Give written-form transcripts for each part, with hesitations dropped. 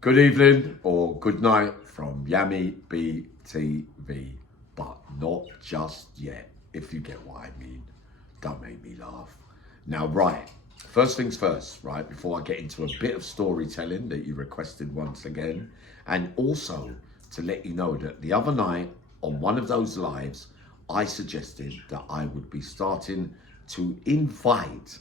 Good evening or good night from Yami BTV, but not just yet, if you get what I mean. Don't make me laugh. Now, right, first things first, right, before I get into a bit of storytelling that you requested once again, and also to let you know that the other night on one of those lives, I suggested that I would be starting to invite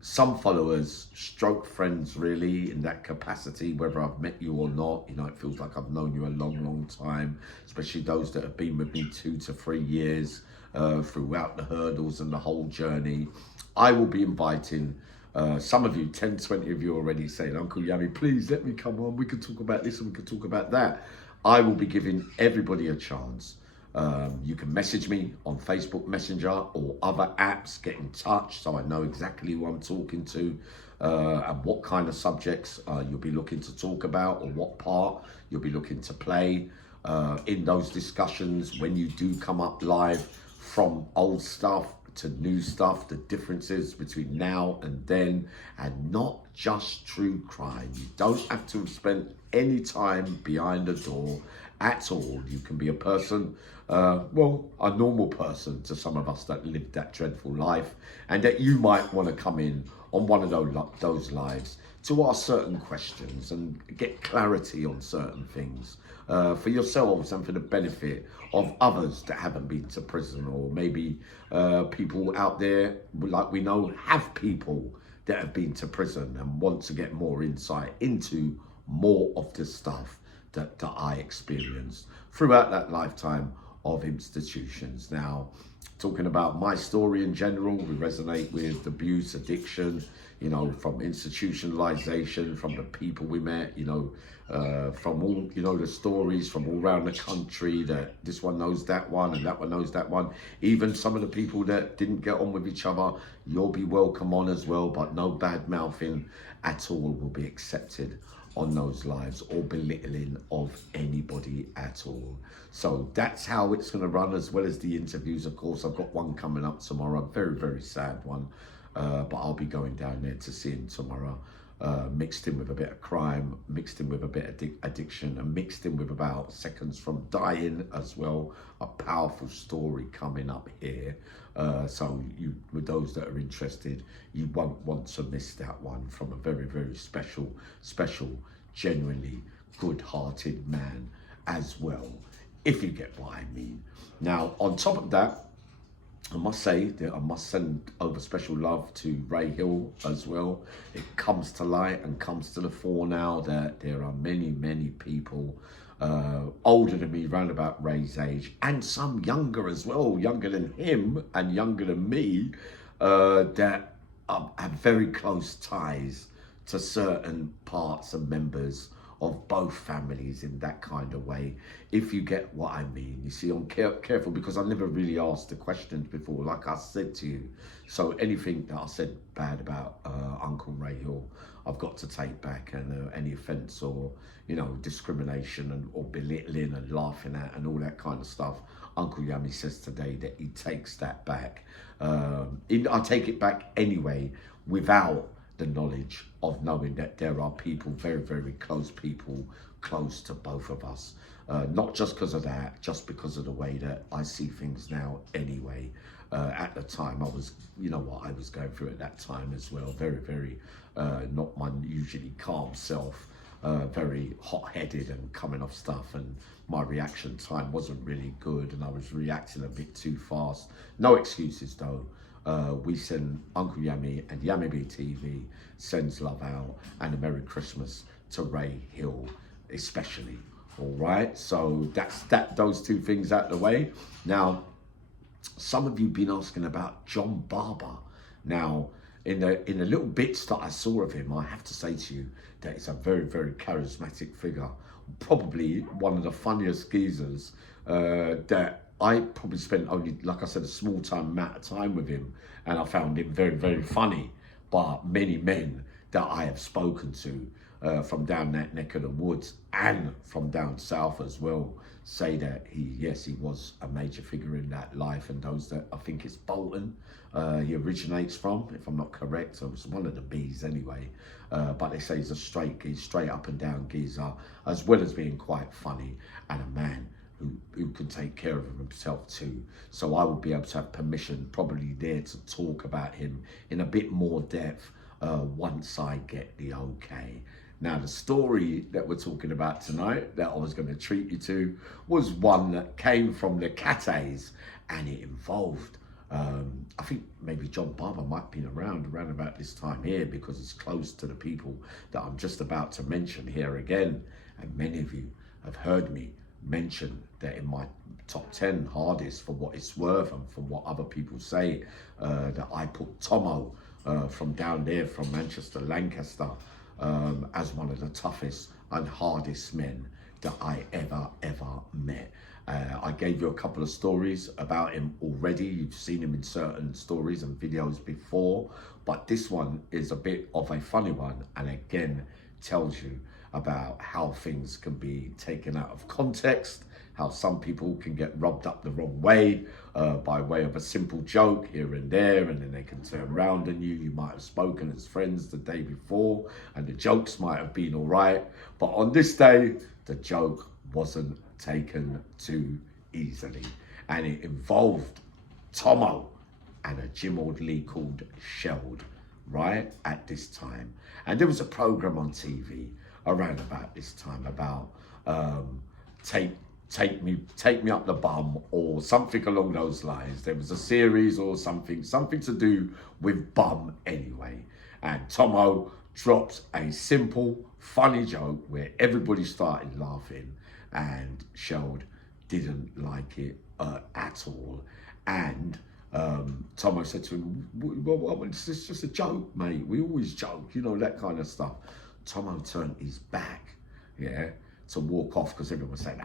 some followers, stroke friends, really, in that capacity, whether I've met you or not. You know, it feels like I've known you a long, long time, especially those that have been with me 2 to 3 years throughout the hurdles and the whole journey. I will be inviting some of you, 10, 20 of you already saying, Uncle Yami, please let me come on. We can talk about this and we can talk about that. I will be giving everybody a chance. You can message me on Facebook Messenger or other apps, get in touch so I know exactly who I'm talking to and what kind of subjects you'll be looking to talk about or what part you'll be looking to play in those discussions when you do come up live, from old stuff to new stuff, the differences between now and then, and not just true crime. You don't have to have spent any time behind a door at all. You can be a person, a normal person to some of us that lived that dreadful life, and that you might want to come in on one of those lives to ask certain questions and get clarity on certain things for yourselves and for the benefit of others that haven't been to prison, or maybe people out there, like we know, have people that have been to prison and want to get more insight into more of the stuff that I experienced throughout that lifetime of institutions. Now, talking about my story in general, we resonate with abuse, addiction, you know, from institutionalization, from the people we met, you know, from all, you know, the stories from all around the country, that this one knows that one and that one knows that one. Even some of the people that didn't get on with each other, you'll be welcome on as well, but no bad mouthing at all will be accepted on those lives, or belittling of anybody at all. So that's how it's going to run, as well as the interviews. Of course, I've got one coming up tomorrow, a very, very sad one, but I'll be going down there to see him tomorrow, mixed in with a bit of crime, mixed in with a bit of addiction, and mixed in with about seconds from dying as well. A powerful story coming up here. So you, with those that are interested, you won't want to miss that one, from a very, very special, genuinely good-hearted man as well, if you get what I mean. Now, on top of that, I must say that I must send over special love to Rayhill as well. It comes to light and comes to the fore now that there are many, many people older than me, round about Ray's age, and some younger as well, younger than him and younger than me, that have very close ties to certain parts and members of both families in that kind of way, if you get what I mean. You see, I'm careful because I never really asked the questions before, like I said to you. So anything that I said bad about Uncle Rayhill, I've got to take back, and any offence or, you know, discrimination and or belittling and laughing at and all that kind of stuff, Uncle Yami says today that he takes that back. I take it back anyway, without the knowledge of knowing that there are people, very, very close people, close to both of us. Not just because of that, just because of the way that I see things now anyway. At the time, I was, you know what I was going through at that time as well. Very, very, not my usually calm self. Very hot-headed and coming off stuff, and my reaction time wasn't really good, and I was reacting a bit too fast. No excuses though. We send Uncle Yami and Yami TV sends love out, and a Merry Christmas to Rayhill especially. All right, so that's that. Those two things out the way. Now, some of you been asking about John Barber. Now, in the little bits that I saw of him, I have to say to you that it's a very, very charismatic figure. Probably one of the funniest geezers that I probably spent only, like I said, a small amount of time with him, and I found him very, very funny. But many men that I have spoken to from down that neck of the woods and from down south as well say that yes, he was a major figure in that life. And those that, I think it's Bolton he originates from, if I'm not correct, so it's one of the B's anyway. But they say he's a straight up and down geezer, as well as being quite funny, and a man who can take care of himself too. So I would be able to have permission probably there to talk about him in a bit more depth once I get the okay. Now, the story that we're talking about tonight that I was going to treat you to was one that came from the CatAs, and it involved, I think maybe John Barber might have been around about this time here, because it's close to the people that I'm just about to mention here again. And many of you have heard me mention that in my top 10 hardest, for what it's worth and from what other people say, that I put Tommo from down there from Manchester, Lancaster, as one of the toughest and hardest men that I ever met. I gave you a couple of stories about him already. You've seen him in certain stories and videos before, but this one is a bit of a funny one, and again tells you about how things can be taken out of context, how some people can get rubbed up the wrong way by way of a simple joke here and there, and then they can turn around on you. You might have spoken as friends the day before and the jokes might have been all right, but on this day the joke wasn't taken too easily, and it involved Tommo and a Jim Old Lee called Sheld right at this time. And there was a program on TV around about this time about take me up the bum, or something along those lines. There was a series or something to do with bum anyway. And Tommo drops a simple, funny joke where everybody started laughing, and Sheld didn't like it at all. And Tommo said to him, well, it's just a joke, mate. We always joke, you know, that kind of stuff. Tommo turned his back, to walk off, because everyone was saying,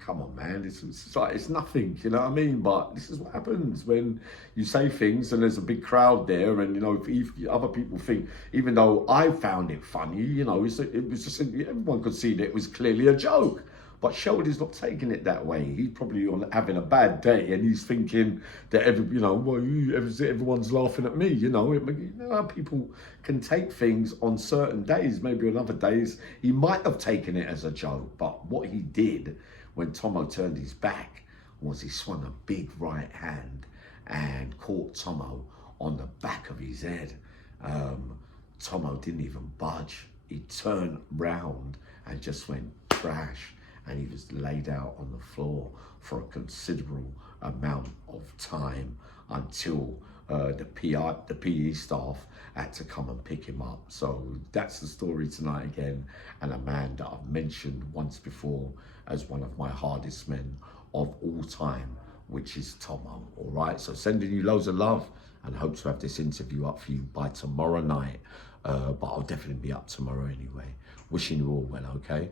come on, man, it's like, it's nothing, you know what I mean? But this is what happens when you say things and there's a big crowd there, and, you know, if other people think, even though I found it funny, you know, it was just, everyone could see that it was clearly a joke. But Sheld is not taking it that way. He's probably having a bad day, and he's thinking that everyone's laughing at me. You know how people can take things on certain days. Maybe on other days he might have taken it as a joke. But what he did when Tommo turned his back was he swung a big right hand and caught Tommo on the back of his head. Tommo didn't even budge. He turned round and just went crash. And he was laid out on the floor for a considerable amount of time until the PE staff had to come and pick him up. So that's the story tonight again, and a man that I've mentioned once before as one of my hardest men of all time, which is Tommo. All right, so sending you loads of love, and hope to have this interview up for you by tomorrow night. But I'll definitely be up tomorrow anyway. Wishing you all well, okay?